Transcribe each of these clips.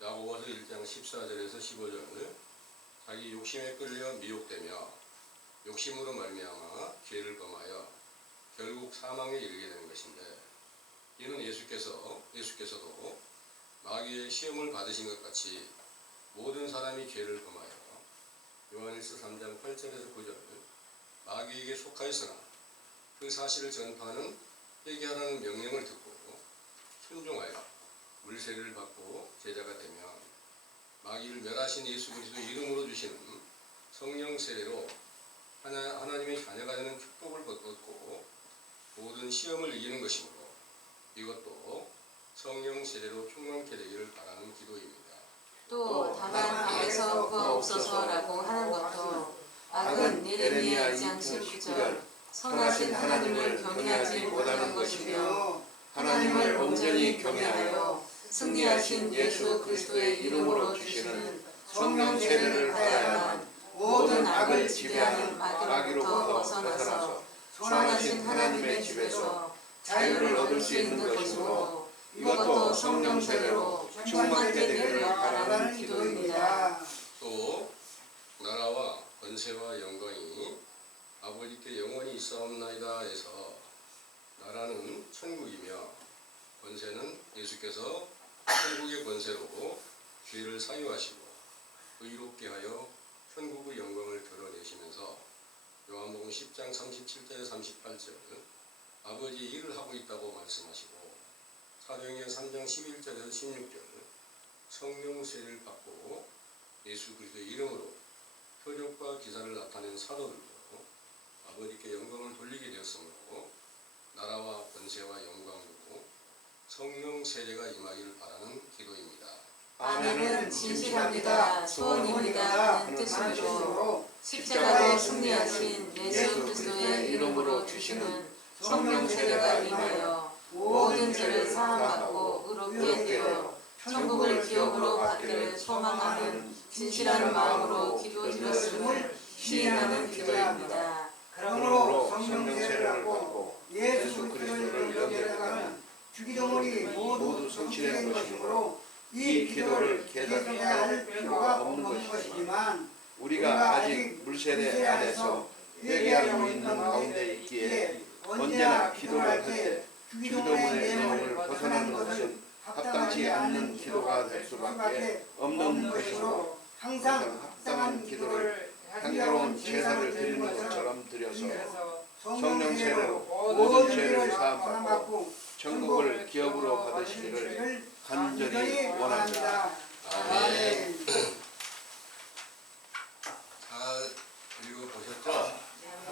야고보서 1장 14절에서 15절 자기 욕심에 끌려 미혹되며 욕심으로 말미암아 죄를 범하여 결국 사망에 이르게 되는 것인데, 이는 예수께서도 마귀의 시험을 받으신 것 같이 모든 사람이 죄를 범하여 요한일서 3장 8절에서 9절 마귀에게 속하였으나 그 사실을 전파하는 회개하라는 명령을 듣고 순종하여 물세를 받고 제자가 되면 마귀를 멸하신 예수 그리스도 이름으로 주시는 성령 세례로 하나님의 자녀가 되는 축복을 얻고 모든 시험을 이기는 것이므로 이것도 성령 세례로 충만케 되기를 바라는 기도입니다. 또 다만 악에서 구하옵소서라고 하는 것도 악은 예레미야 2장 19절 선하신 하나님을 경외하지 못하는 것이며 하나님을 온전히 경외하여 승리하신 예수 그리스도의 이름으로 주시는 성령 세례를 받아야만 모든 악을 지배하는 마귀로부터 벗어나서 선하신 하나님의 집에서 자유를 얻을 수 있는 것이므로 이것도 성령 세례로 충만케 되기를 바라는 기도입니다. 또 나라와 권세와 영광이 아버지께 영원히 있사옵나이다 해서 나라는 천국이며 권세는 예수께서 천국의 권세로 죄를 사유하시고 의롭게 하여 천국의 영광을 드러내시면서 요한복음 10장 37절 38절 아버지의 일을 하고 있다고 말씀하시고 사도행전 3장 11절에서 16절 성령 세례를 받고 예수 그리스도의 이름으로 표적과 기사를 나타낸 사도들도 아버지께 영광을 돌리게 되었으므로 나라와 권세와 영광으로 성령 세례가 임하기를 바라는 기도입니다. 아멘은 진실합니다. 소원입니다. 하는 뜻으로 십자가로 승리하신 예수 그리스도의 이름으로 주시는 성령 세례가 임하여 모든 죄를 사함받고 의롭게 되어 천국을 기업으로 받기를 소망하는 진실한 마음으로 기도드렸음을 시인하는 기도입니다. 그러므로 성령 세례를 받고 예수 그리스도를 영접하면 주기도문이 모두 성취된 것이므로 이 기도를 계속해야 할 필요가 없는 것이지만 우리가 아직 물세례 안에서 회개하고 있는 가운데 있기에 언제나 기도할 때 주기도문의 내용을 벗어나는 것은 합당치 않는 기도가 될 수밖에 없는 것이므로 항상 합당한 기도를 향기로운 제사를 드리는 것처럼 드려서 성령 세례로 모든 죄를 사함받고 천국을 기업으로 받으시기를 간절히 원합니다. 아멘. 잘 읽어보셨죠?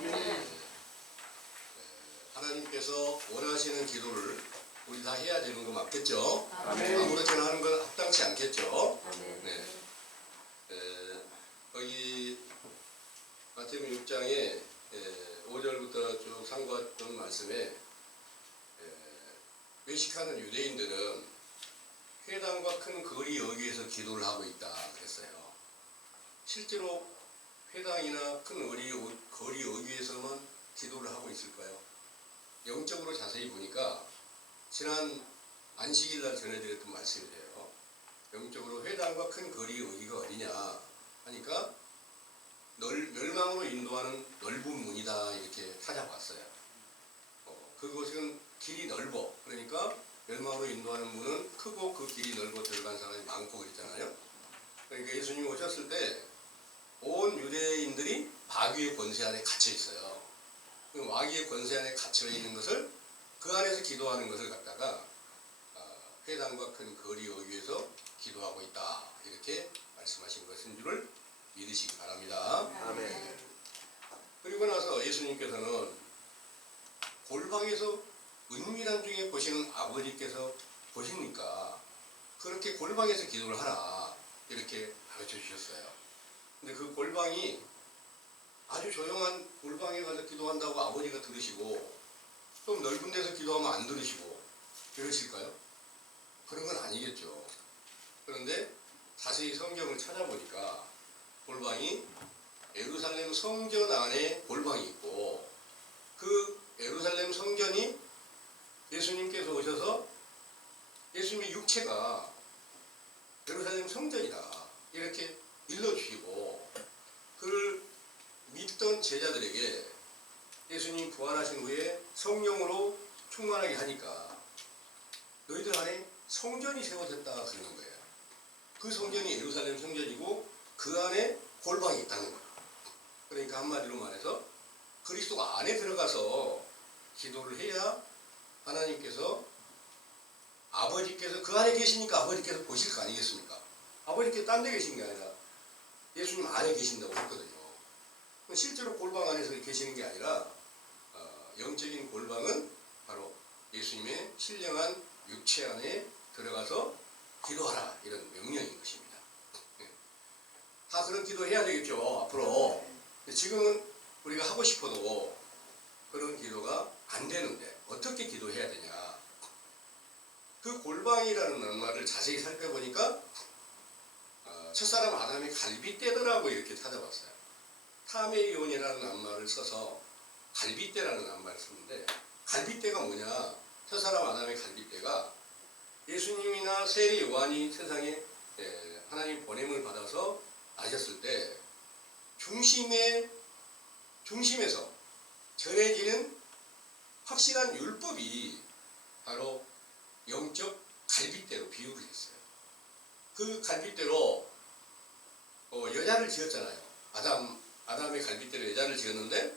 네. 하나님께서 원하시는 기도를 우리 다 해야 되는 거 맞겠죠? 아멘. 아무렇게나 하는 건 합당치 않겠죠? 아멘. 네. 거기 마태복음 6장에 5절부터 쭉 상고했던 말씀에 외식하는 유대인들은 회당과 큰 거리 여기에서 기도를 하고 있다 그랬어요. 실제로 회당이나 큰 거리 여기에서만 기도를 하고 있을까요? 영적으로 자세히 보니까 지난 안식일 날 전해드렸던 말씀이래요. 영적으로 회당과 큰 거리 여기가 어디냐 하니까 멸망으로 인도하는 넓은 문이다 이렇게 찾아봤어요. 그곳은 길이 넓어. 그러니까 멸망으로 인도하는 문은 크고 그 길이 넓어 들어간 사람이 많고 그랬잖아요. 그러니까 예수님이 오셨을 때 온 유대인들이 마귀의 권세 안에 갇혀 있어요. 그 마귀의 권세 안에 갇혀 있는 것을 그 안에서 기도하는 것을 갖다가 회당과 큰 거리 여기에서 기도하고 있다 이렇게 말씀하신 것인 줄을 믿으시기 바랍니다. 아멘. 그리고 나서 예수님께서는 골방에서 은밀한 중에 보시는 아버지께서 보시니까 그렇게 골방에서 기도를 하라 이렇게 가르쳐 주셨어요. 근데 그 골방이 아주 조용한 골방에 가서 기도한다고 아버지가 들으시고 좀 넓은 데서 기도하면 안 들으시고 그러실까요? 그런 건 아니겠죠. 그런데 자세히 성경을 찾아보니까 골방이 예루살렘 성전 안에 골방이 있고 그 예루살렘 성전이 예수님께서 오셔서 예수님의 육체가 예루살렘 성전이다 이렇게 일러주시고, 그를 믿던 제자들에게 예수님 부활하신 후에 성령으로 충만하게 하니까 너희들 안에 성전이 세워졌다 그러는 거예요. 그 성전이 예루살렘 성전이고 그 안에 골방이 있다는 거예요. 그러니까 한마디로 말해서 그리스도가 안에 들어가서 기도를 해야 하나님께서, 아버지께서 그 안에 계시니까 아버지께서 보실 거 아니겠습니까? 아버지께서 딴 데 계신 게 아니라 예수님 안에 계신다고 했거든요. 실제로 골방 안에서 계시는 게 아니라 영적인 골방은 바로 예수님의 신령한 육체 안에 들어가서 기도하라, 이런 명령인 것입니다. 다 그런 기도 해야 되겠죠, 앞으로. 지금은 우리가 하고 싶어도 그런 기도가 안 되는데 어떻게 기도해야 되냐. 그 골방이라는 말을 자세히 살펴보니까 첫사람 아담의 갈빗대더라고 이렇게 찾아봤어요. 타메이온이라는 낱말을 써서 갈빗대라는 낱말을 썼는데, 갈빗대가 뭐냐, 첫사람 아담의 갈빗대가 예수님이나 세례 요한이 세상에 하나님 보냄을 받아서 나셨을 때 중심에서 전해지는 확실한 율법이 바로 영적 갈빗대로 비유를 했어요. 그 갈빗대로 여자를 지었잖아요. 아담의 갈빗대로 여자를 지었는데,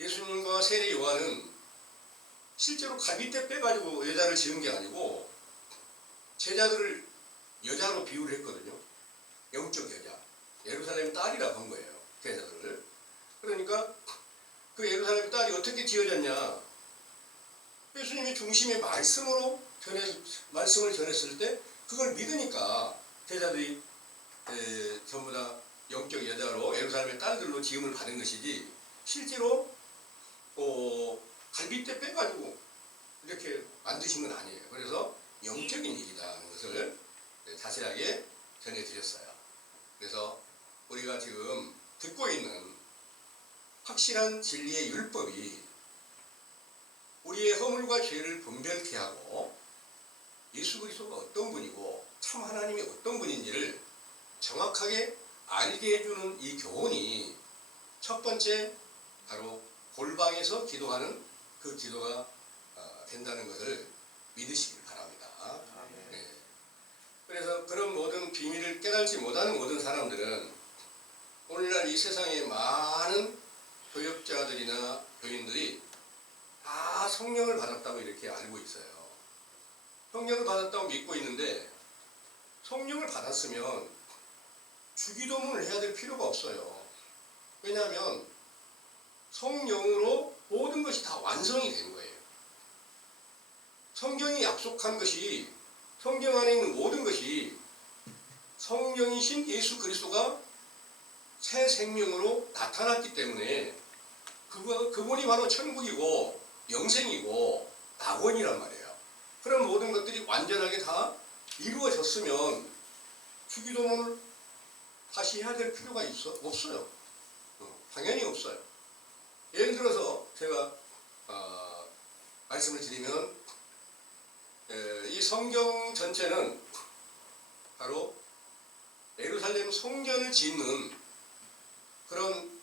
예수님과 세례 요한은 실제로 갈빗대 빼가지고 여자를 지은 게 아니고 제자들을 여자로 비유를 했거든요. 영적 여자, 예루살렘 딸이라고 한 거예요, 제자들을. 그러니까 그 예루살렘 딸이 어떻게 지어졌냐, 예수님이 중심의 말씀을 전했을 때 그걸 믿으니까 제자들이 전부 다 영적 여자로 예루살렘의 딸들로 지음을 받은 것이지, 실제로 갈빗대 빼가지고 이렇게 만드신 건 아니에요. 그래서 영적인 일이라는 것을 자세하게 전해드렸어요. 그래서 우리가 지금 듣고 있는 확실한 진리의 율법이 우리의 허물과 죄를 분별케 하고 예수 그리스도가 어떤 분이고 참 하나님이 어떤 분인지를 정확하게 알게 해주는 이 교훈이 첫 번째 바로 골방에서 기도하는 그 기도가 된다는 것을 믿으시길 바랍니다. 네. 그래서 그런 모든 비밀을 깨달지 못하는 모든 사람들은 오늘날 이 세상에 많은 교역자들이나 교인들이 다 성령을 받았다고 이렇게 알고 있어요. 성령을 받았다고 믿고 있는데, 성령을 받았으면 주기도문을 해야 될 필요가 없어요. 왜냐하면 성령으로 모든 것이 다 완성이 된 거예요. 성경이 약속한 것이, 성경 안에 있는 모든 것이 성령이신 예수 그리스도가 새 생명으로 나타났기 때문에 그분이 바로 천국이고 영생이고 낙원이란 말이에요. 그런 모든 것들이 완전하게 다 이루어졌으면 주기도문을 다시 해야 될 필요가 없어요. 당연히 없어요. 예를 들어서 제가 말씀을 드리면, 이 성경 전체는 바로 예루살렘 성전을 짓는 그런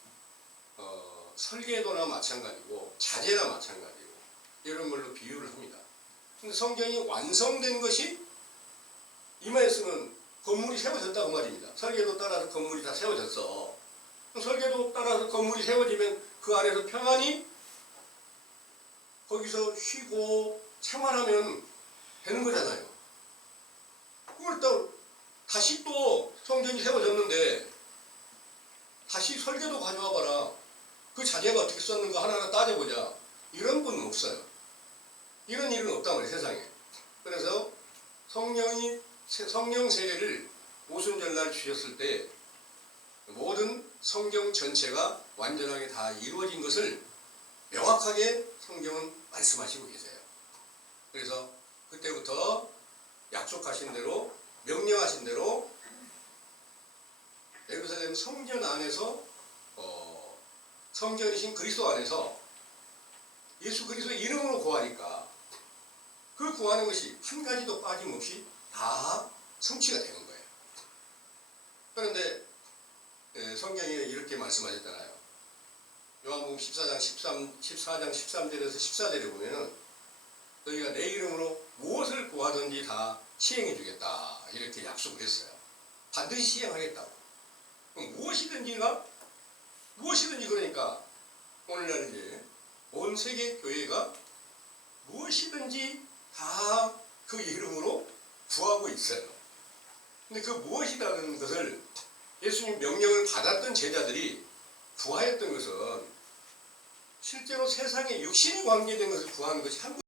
설계도나 마찬가지고 자재나 마찬가지고 이런 걸로 비유를 합니다. 근데 성경이 완성된 것이 이마에서는 건물이 세워졌다 그 말입니다. 설계도 따라서 건물이 다 세워졌어. 설계도 따라서 건물이 세워지면 그 안에서 평안히 거기서 쉬고 생활하면 되는 거잖아요. 그걸 또 다시 또 성전이 세워졌는데 다시 설계도 가져와 봐라. 그 자재가 어떻게 썼는가 하나하나 따져보자. 이런 분은 없어요. 이런 일은 없단 말이에요, 세상에. 그래서 성령 세례를 오순절날 주셨을 때 모든 성경 전체가 완전하게 다 이루어진 것을 명확하게 성경은 말씀하시고 계세요. 그래서 그때부터 약속하신 대로, 명령하신 대로 예루살렘 성전 안에서 성전이신 그리스도 안에서 예수 그리스도의 이름으로 구하니까 그 구하는 것이 한 가지도 빠짐없이 다 성취가 되는 거예요. 그런데 성경에 이렇게 말씀하셨잖아요. 요한복음 14장 13절에서 14절에 보면은 너희가 내 이름으로 무엇을 구하든지 다 시행해 주겠다 이렇게 약속을 했어요. 반드시 시행하겠다고. 그럼 무엇이든지가 무엇이든지 그러니까 오늘날 이제 온 세계 교회가 무엇이든지 다 그 이름으로 구하고 있어요. 근데 그 무엇이라는 것을 예수님 명령을 받았던 제자들이 구하였던 것은 실제로 세상에 육신이 관계된 것을 구하는 것이 한